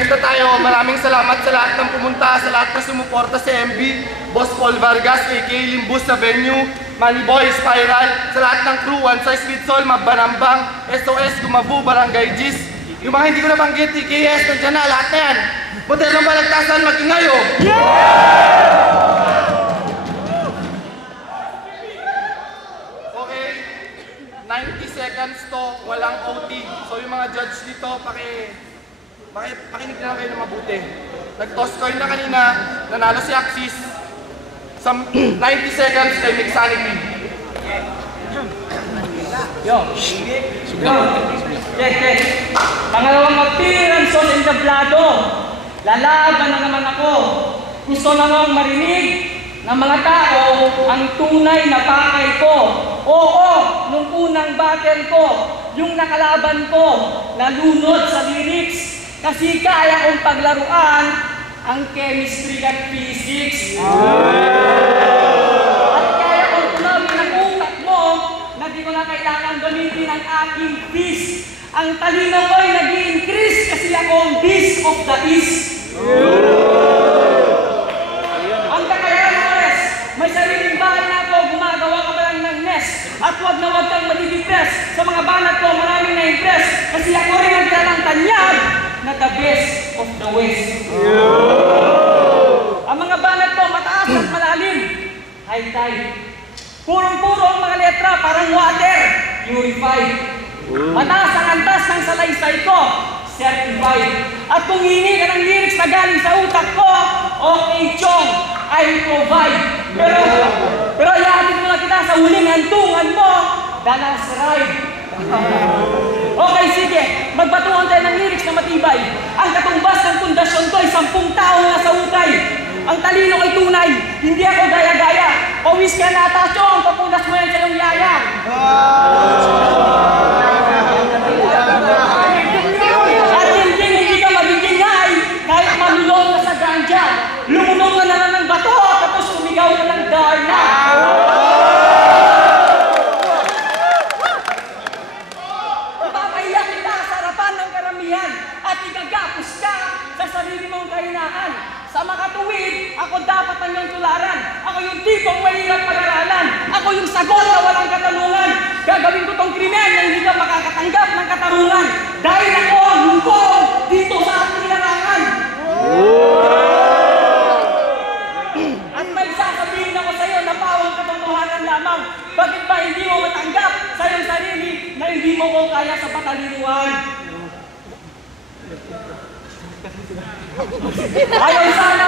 event na tayo. Maraming salamat sa lahat ng pumunta, sa lahat ng sumuporta sa MB, Boss Paul Vargas, aka Limbus sa venue, Manny Boy, Spiral, sa lahat ng crew, One Size Fits All, Mabanambang, SOS, Gumabu, Barangay Gis, yung mga hindi ko nabanggit, TKS, nandiyan na, lahat na yan. Modelong Balagtasan, mag-ingayo! Okay, 90 seconds to, walang OT. So yung mga judge dito, pakinig na lang kayo na mabuti. Nag-toss coin na kanina, nanalo si Axis. Some 90 seconds kay Mixanity. Yo, check. Pangalawang appearance on entablado. Lalaban na naman ako. Gusto namang marinig ng mga tao ang tunay na pakay ko. Oo, nung unang battle ko, yung nakalaban ko, nalunod sa lyrics. Kasi kaya kong paglaruan ang chemistry at physics. At kaya kong tunawin ang utak mo na di ko na kailangan gamitin ang aking fist. Ang talino ko ay nag-i-increase kasi ako ang beast of the east. Ang kakayahan mo, Res, may sariling bahay na ako, gumagawa ka pa lang ng nest. At huwag na huwag kang madidepress. Sa mga banat ko, maraming na-impress. Kasi ako rin ang dalang tanyag na the best of the West. Ang mga banat ko, mataas at malalim. High tide. Purong-puro ang mga letra, parang water. Purified. Mataas ang antas ng salaysay ko. Certified. At kung hihingi ka ng lyrics na galing sa utak ko, okay, Chong, I'll provide. Pero ihatid mo na kita sa huling hantungan mo, Danas Ride. Okay, sige. Magbatuhan tayo ng lyrics na matibay. Ang katumbas ng pundasyon ko ay 10 taong nasa ukay. Ang talino ko'y tunay, hindi ako gaya-gaya. Pawis ka na, Tachong, papunas mo yan sa iyong yaya. At hindi ka magigingay kahit malulong ka sa ganja. Lumunong ka na lang ng bato, tapos sumigaw ka ng Darna. Ipapaiyak kita sa harapan ng karamihan at igagapos ka sa sarili mong kahinaan. Sa makatuwid, ako dapat ang iyong tularan. Ako yung tipong mahirap pag-aralan. Ako yung sagot na walang katanungan. Gagawin ko tong krimen na hindi ka makakatanggap ng katarungan. Dahil ako ang hungkong dito sa ating larangan. At may sasabihin ako sa iyo na pawang katotohanan lamang. Bakit ba hindi mo matanggap sa iyong sarili na hindi mo ko kaya sa patalinuhan? Ayaw sana.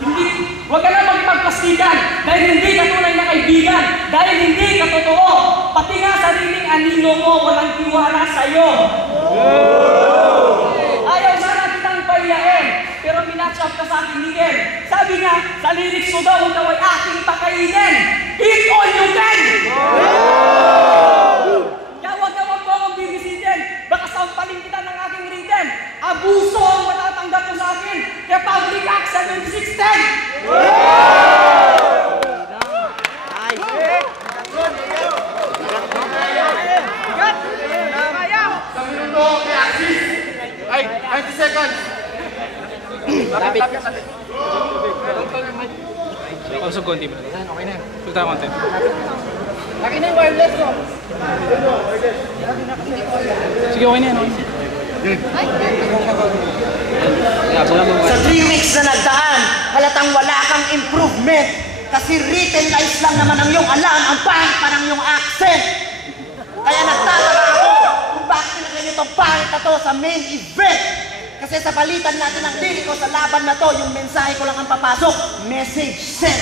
Hindi, huwag ka na magpagpastigan dahil hindi ka tunay na kaibigan, dahil hindi ka totoo. Pati nga sariling anino mo walang tiwala sa'yo. Ayaw sana kitang pahiyain, pero minatch up ka sa akin din. Sabi nga, sa lyrics mo daw, ikaw ay aking pakainin. Eat all you can! Kaya huwag na huwag mo akong bibisitin. Baka sampalin kita ng aking written. Abuso ang matatanggap mo sa akin. Kaya Public Act 7610! Sa minuto kay Axis. Ay, 90 seconds. Lapit. Usog konti mo. Okay na. Sulta konti. Laki na yung wireless mo. Sige, okay na yan. Sa 3 weeks na nagdaan, halatang wala kang improvement. Kasi written lies lang naman ang iyong alam, ang pangit pa ng iyong accent. Kaya nagtataka ako kung bakit nilagay itong pangit na to sa main event. Kasi sa palitan natin ng liriko sa laban na to, yung mensahe ko lang ang papasok, message sent.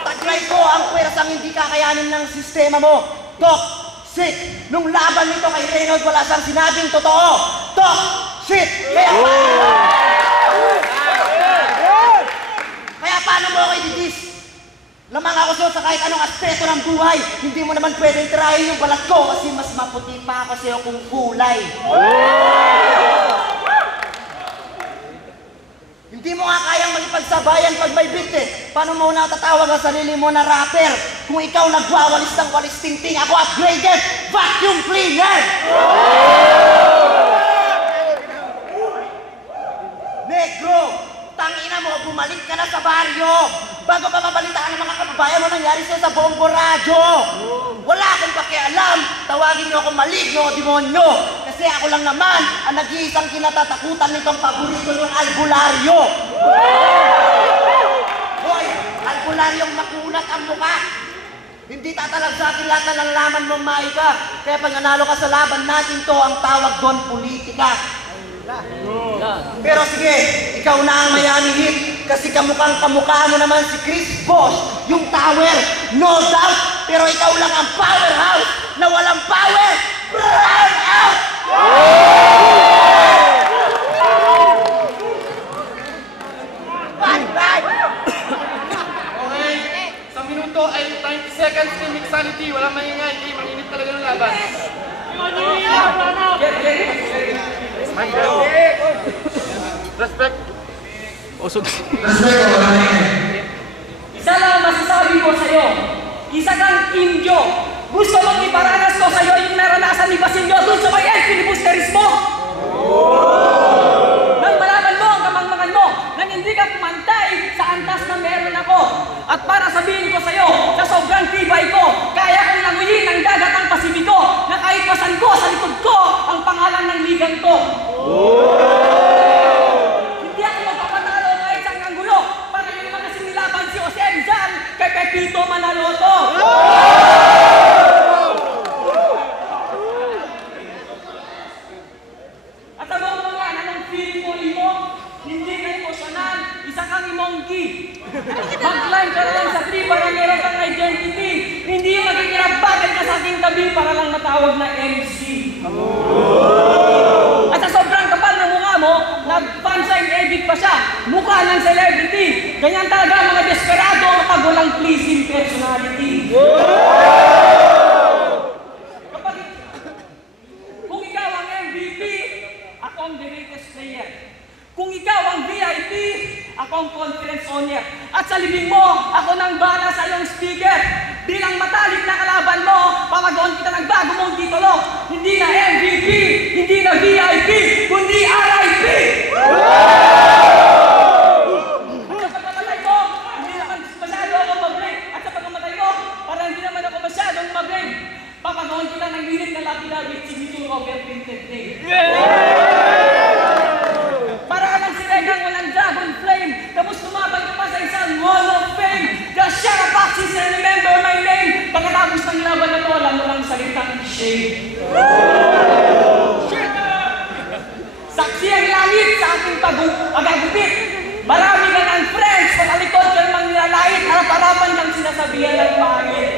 Taglay ko ang pwersang hindi kakayanin ng sistema mo. Toxic. Nung laban nito kay Reynolds, wala siyang sinabing totoo. Toxic. Kaya paano mo ako i-diss? Lamang ako sa kahit anong aspeto ng buhay. Hindi mo naman pwedeng tirahin yung balat ko kasi mas maputi pa ako sa'yo kung kulay. Hindi mo nga kayang makipagsabayan pag may beat eh. Paano mo natatawag ang sarili mo na rapper? Kung ikaw nagwawalis ng walis tingting, ako upgraded vacuum cleaner! Negro, tangina mo, bumalik ka na sa baryo. Bago pa mabalitaan ng mga kababayan mo nangyari sa'yo sa Bombo Radyo. Wala akong pakialam, tawagin niyo akong maligno o demonyo. Kasi ako lang naman ang nag-iisang kinatatakutan nitong paborito yung albularyo. Hoy, albularyong makunat ang mukha. Hindi tatalag sa akin lahat na nalalaman mong maika. Kaya pag nanalo ka sa laban natin to, ang tawag doon, politika. Pero sige, ikaw na ang Miami Heat kasi kamukha mo naman si Chris Bosh, yung tower, no doubt. Pero ikaw lang ang powerhouse na walang power. Burn out! Bye! Okay, sa minuto ay 90 seconds kay Mixanity. Walang maingay, kay manginit talaga ng laban. Respect. Usog. Isa lang ang masasabi ko sa'yo. Isa kang indio. Gusto mong iparanas ko sa'yo yung naranasan ni Basilio doon sa may filibusterismo. Nang malaman mo ang kamangmangan mo, nang hindi ka pumantay sa antas na meron ako. At para sabihin ko sa'yo, sa sobrang tibay ko, kaya kong languyin ng dagat ang Pasifiko na kahit pasan ko sa likod ko ang pangalan ng ligang ko. Hindi ako magpapatalo kahit sa anggulo para yun naman kasi nilaban si Jose Rizal kay Pepito Manaloto. At alam mo nga, anong feeling mo imo? Hindi ka emosyonal, isa kang imongki. Mag-climb ka na lang sa tree para meron kang identity. Hindi yung magkikirabagan ka sa aking tabi para lang matawag na MC. At sa sobrang kapal ng mukha mo, nag-fansign edit pa siya. Mukha ng celebrity. Ganyan talaga ang mga desperado kapag walang pleasing personality. Kapag kung ikaw ang MVP, ako ang the greatest player. Kung ikaw ang VIP, ako ang conference owner. At sa libing mo, ako nang bala sa iyong speaker. Bilang matalik na kalaban mo, papagoon kita ng bago mong titulo. Hindi na MVP, hindi na VIP, kundi RIP! At sa pagkamatay mo, hindi naman masyado ako mag-blame. At sa pagkamatay mo, parang hindi naman ako masyadong mag-blame. Papagoon kita ng minute na lapid-lapid, signature over printed name. Para ka lang si Regang walang dragon flame. Tapos tumabay ka pa sa isang Hall of Fame. Just shut up, Axis, and remember my name. Pagkatapos ng laban na to, alam mo lang salitang shame. Saksi ang langit sa aking pag-agagupit. Marami ka ng friends. Pagkalikod ka namang nilalait. Harap-harapan lang sinasabihan ng pangit.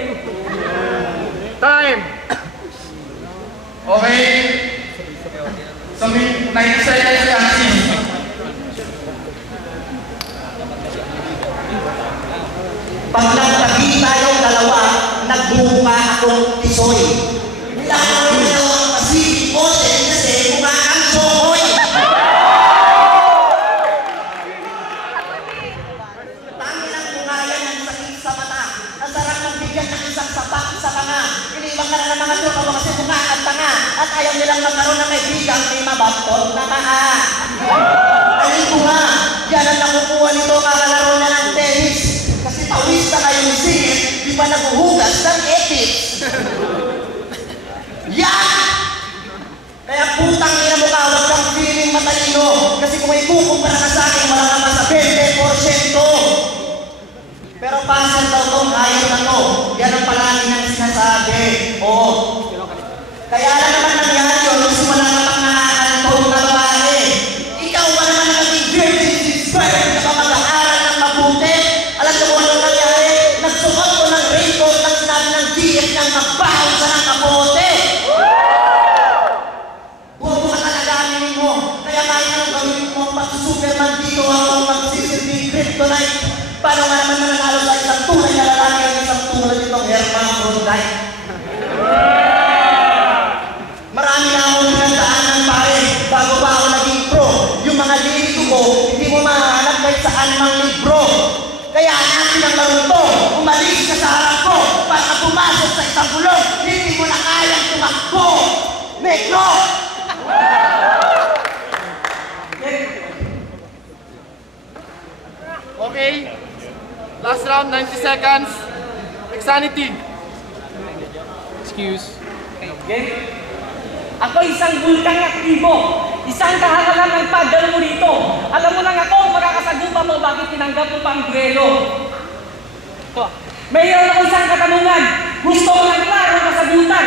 Time! Okay. Sa 90 seconds kasi. Pag nagtabi tayong dalawa, nagbuka akong tisoy. Lahat ng dalawang Pacific Ocean kasi mukha kang sohoy. Tangi lang mukha yan ang sakit sa mata. Ang sarap ng bigyan ng isang sapak sa panga. Iniibang ka na ng mga tropa mo kasi mukha ang tanga. At ayaw nilang magkaroon ng kaibigang may mabantot na maa. Dahil ko nga, yan ang nakukuha nito kakalaro na ng tennis. Kasi pawis na kayong singit, di ba naguhugas ng ethics? Yan! Kaya putang ina mo ka, huwag kang feeling matalino. Kasi kung may kukumpara ka sa akin, wala ka pa sa 20%. Pero pasan daw tong ayaw na to. Yan ang palagi nang sinasabi. Oo. Kaya alam naman nangyari yun, kasi wala namang nakakantong na babae. Ikaw ba naman ang naging virgin since birth na ba mag-aaral ng mabuti? Alam mo kung anong nangyari? Nagsuot ko ng raincoat ng sinabi ng GF ng magbahaw sa ng kapote. Bobo ka talaga aminin mo. Kaya kahit anong gawin mo pag-superman dito ako magsisilbing kryptonite. Paano nga naman mananalo sa isang tunay na lalaki ang isang tulad nitong hermaphrodite? Marami na akong pinagdaanan pare bago pa ako naging pro. Yung mga lilito ko, hindi mo mahanap kahit saan mang Negro! Okay. Last round, 90 seconds. Exanity. Excuse. Ako isang bulkang aktibo. Isang kahangalan ng pagdalo mo rito. Alam mo lang ako, makakasagupa mo bakit tinanggap mo pa ang duelo. Mayroon ako isang katanungan. Gusto mo ng klaro na kasagutan.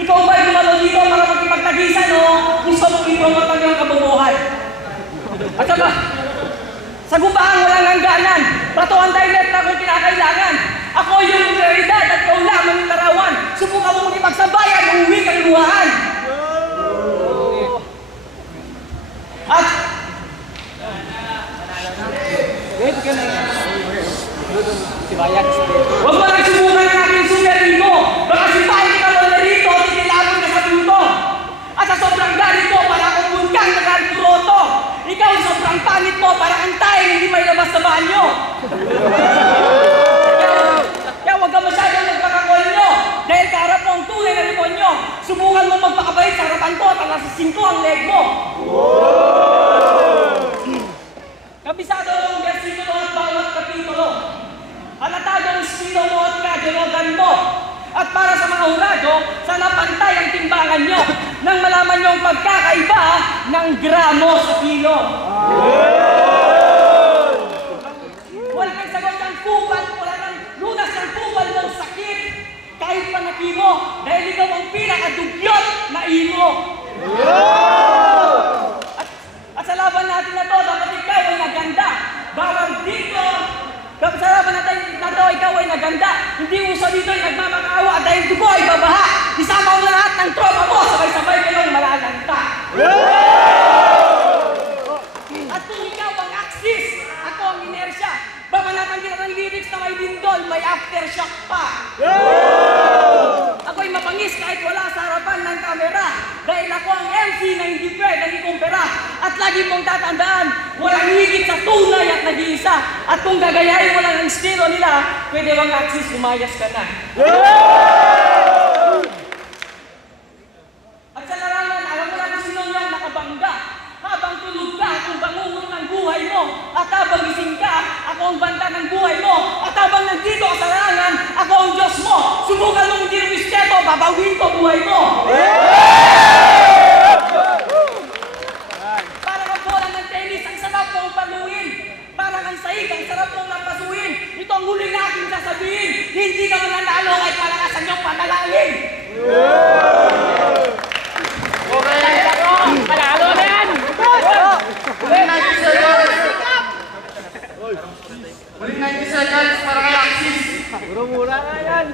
Ikaw ba'y dumalo dito para magkipagtagisan o gusto mong i-promote ang iyong kabubuhay? At saka, sagupahan walang hangganan. Batuan direct na kung kinakailangan. Ako yung prioridad at ikaw lamang yung larawan. Subukan mo magkipagsabayan, uuwi kang luhaan. At huwag mo lang subukan ang aking sumerin mo. Baka sipahin kita mo na rito, tinilaban ka sa pinto. At sa sobrang galit mo, para akong bulkang nagkaroto. Ikaw sobrang panit mo, para kang tayo hindi may labas sa banyo. Kaya huwag ka masyadong nagpakakonyo. Dahil kaharap mo ang tunay na demonyo. Subukan mo magpakabait sa harapan ko at alasisin ko ang leg mo. Kabisado ang versikulo at bawat kapitulo. Halatado ang espino mo at kadologan mo. At para sa mga hurado, sana pantay ang timbangan nyo nang malaman nyo ang pagkakaiba ng gramo sa kilo. Wala kang sagot ng kupal, wala kang lunas ng kupal ng sakit. Kahit panakimo, dahil ikaw ang pinakadugyot na imo. At sa laban natin na to, dapat ikaw ay naganda. Bawal dito. Sa laban natin na to, ikaw ay naganda. Hindi uso dito ay nagmamakaawa dahil dugo ay babaha. Isama mo lahat ng tropa mo, sabay-sabay kayong malalanta. At kung ikaw ang axis, ako ang inertia. Babanatan kita ng lyrics na may lindol, may aftershock pa. Ako'y mapangis kahit wala sa harapan ng kamera. Dahil ako ang MC na hindi pwedeng ikumpera. At lagi mong tatandaan, walang higit sa tunay at nag-iisa. At kung gagayahin mo lang ang estilo nila, pwede bang axis, umayas ka na. At sa larangan, alam mo lang kung sino niyang nakabangga. Habang tulog ka, akong bangungon ng buhay mo. At habang gising ka, ako ang banta ng buhay mo. At habang nandito ka sa larangan, ako ang Diyos mo. Subukan mong hindi respeto, babawin ko buhay mo. Para kang bola ng tennis, ang sarap mong paluin. Para kang sahig, ang sarap mong napasuin. Ito ang huli na aking sasabihin. Hindi ka mananalo kahit palakasan niyong panalangin. Okay. Panalo na yan! Huling 90 seconds. Huling 90 seconds para kay Axis. Mura-mura nga yan!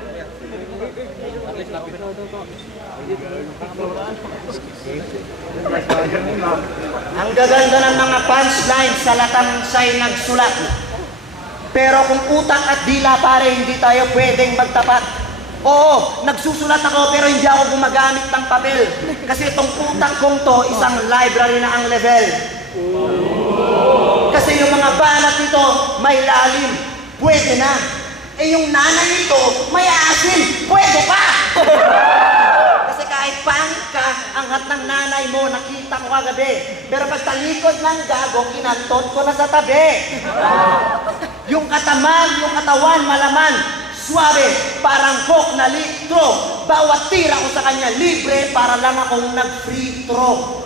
Ang gaganda ng mga punchline sa latang siya'y nagsulat. Pero kung utak at dila pare, hindi tayo pwedeng magtapat. Oo, nagsusulat ako pero hindi ako gumagamit ng papel. Kasi itong utak kong to, isang library na ang level. Kasi yung mga banat nito, may lalim. Pwede na. Eh yung nanay nito, may asin. Pwede pa! Kasi kahit pangit ka, angat ng nanay mo, nakita ko kagabi. Pero pag talikod ng gago, kinantot ko na sa tabi. Yung katawan, malaman. Suwabe, parang coke na litro. Bawat tira ko sa kanya libre para lang akong nag-free throw.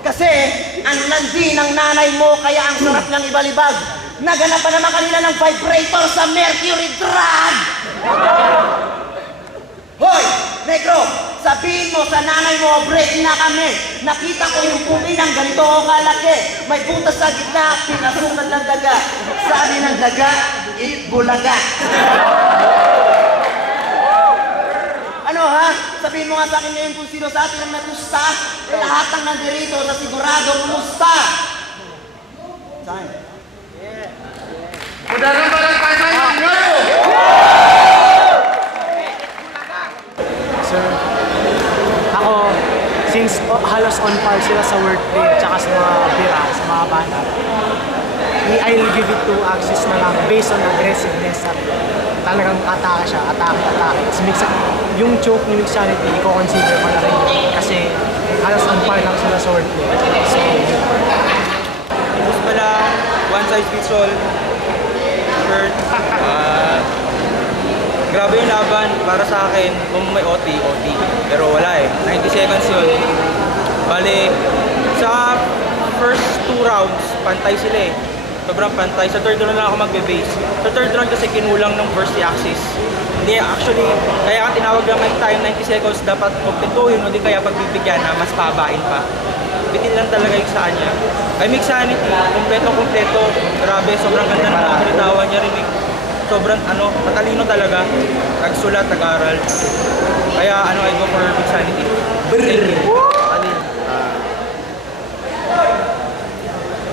Kasi, ang landi ng nanay mo, kaya ang sarap niyang ibalibag. Naganap pa naman kanila ng vibrator sa mercury drug. Hoy, Negro, sabihin mo sa nanay mo, break na kami. Nakita ko yung pumi ng ganito o kalaki. May butas sa gitna, pinasukan ng daga. Sabi ng daga, eat bulaga. Ano ha? Sabihin mo nga sa akin ngayon kung sino sa atin ang natusta. Eh, lahat ng nandirito sa sigurado kumusta. Saan? Mudarang barang pasangan ngayon. Sir, ako, since halos on par sila sa wordplay tsaka sa mga bira, sa mga banat, I'll give it to Axis na lang based on aggressiveness at talagang atake siya, atake. Tapos yung choke ni Mixanity, i-consider ko na rin yun kasi halos on par lang sila sword play. So, Tapos pala, one side fits all. Hurt. Grabe yung laban para sa akin kung may OT. Pero wala eh. 90 seconds yun. Bale, sa first 2 rounds, pantay sila eh. Sobrang pantay. Sa third round na ako magbe-base. Sa third round kasi kinulang ng first si Axis. Hindi, actually, kaya ka tinawag lang ng time 90 seconds, dapat kompletuhin o di kaya pagbibigyan na mas pabain pa. Bitin lang talaga yung sa kanya. Ay, Mixanity, kompleto. Grabe, sobrang ganda ng mga binitawan niya rin. Sobrang matalino talaga. Nagsulat, nag-aral. Kaya I go for Mixanity.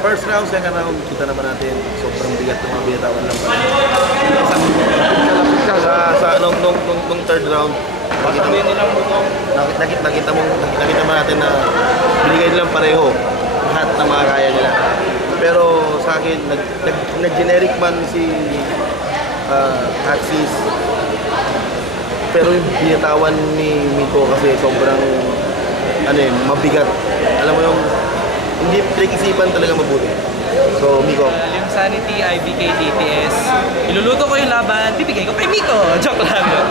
First round, second round, kita naman natin sobrang bigat ng mga binitawan lang. Kalapit ka nung third round. Sabihin nilang butong. Nakita naman natin na binigay nilang pareho lahat ng mga kaya nila. Pero sa akin, nag-generic man si Axis. Pero yung binitawan ni Miko kasi sobrang mabigat. Alam mo yung hindi pinag-isipan talaga mabuti. So, Miko. Yung Sanity, IBK, DTS. Iluluto ko yung laban, bibigay ko kay Miko. Joke lang yun.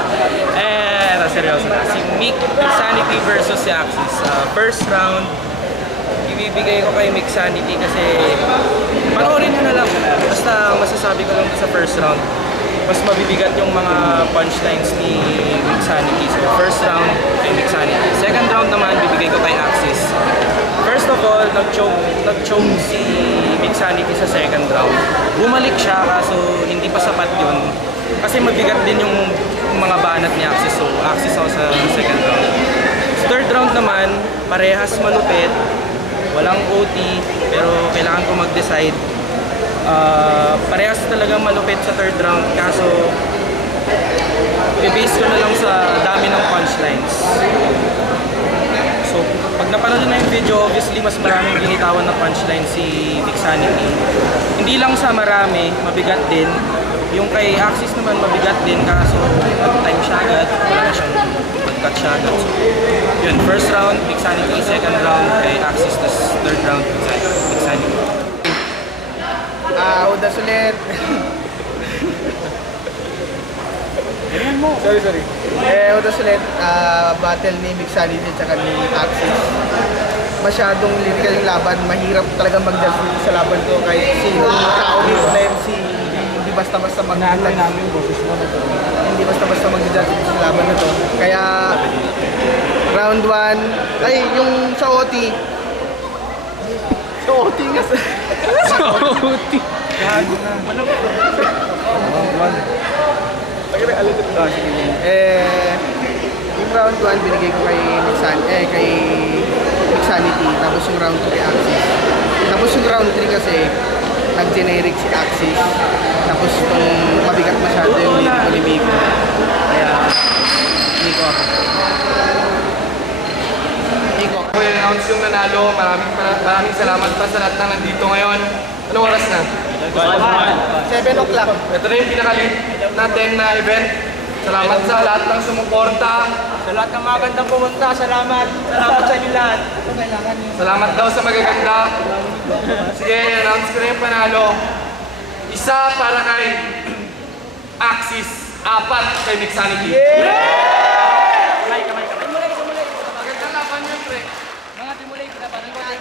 Seryoso na. Si Mixanity versus si Axis. First round, ibibigay ko kay Mixanity kasi panoorin nyo na lang. Basta ang masasabi ko lang sa first round, mas mabibigat yung mga punchlines ni Mixanity. So, first round kay Mixanity. Second round naman, bibigay ko kay Axis. First of all, nag-choke si Mixanity sa second round. Bumalik siya kaso hindi pa sapat yun. Kasi mabigat din yung mga banat ni Axis. So, Axis ako sa second round. Sa third round naman, parehas malupit. Walang OT, pero kailangan ko mag-decide. Parehas talagang malupit sa third round. Kaso, i-base ko na lang sa dami ng punchlines. So, pag napanood na yung video, obviously mas maraming binitawan na punchline si Mixanity. Hindi lang sa marami, mabigat din. Yung kay Axis naman mabigat din kaso pag-time siya agad, wala na siyang pag-cut siya agad. So, yun, first round, Mixanity, second round kay Axis, tas third round, Mixanity. Udas ulit. Sorry. Udas ulit, battle ni Mixanity at saka ni Axis. Masyadong lyrical yung laban, mahirap talaga mag-judge sa laban to kahit sino tao dito na MC. Hindi basta-basta mag-judge. Hindi basta-basta mag-judge sa laban na to. Kaya round 1, ay yung sa OT. Sa OT nga sa... OT. Yung round 1 binigay ko kay Mixanity, tapos yung round 2 kay Axis. Tapos yung round 3 kasi nag-generic si Axis. Tapos itong mabigat masyado yung lyric ni Miko. Kaya Miko. Ako yung announce yung nanalo. Maraming salamat pa sa lahat na nandito ngayon. Anong oras na? 7 o'clock. Ito na yung pinaka-lead natin na event. Salamat sa lahat ng sumuporta. Sa lahat ng mga gandang pumunta, salamat. Salamat sa inyo lahat. Salamat daw sa magaganda. Sige, announce ko na yung panalo. 1 para kay Axis, 4 kay Mixanity. Kamay. Magandang laban yun, pre. Mga timulay, pinaparin ko tayo.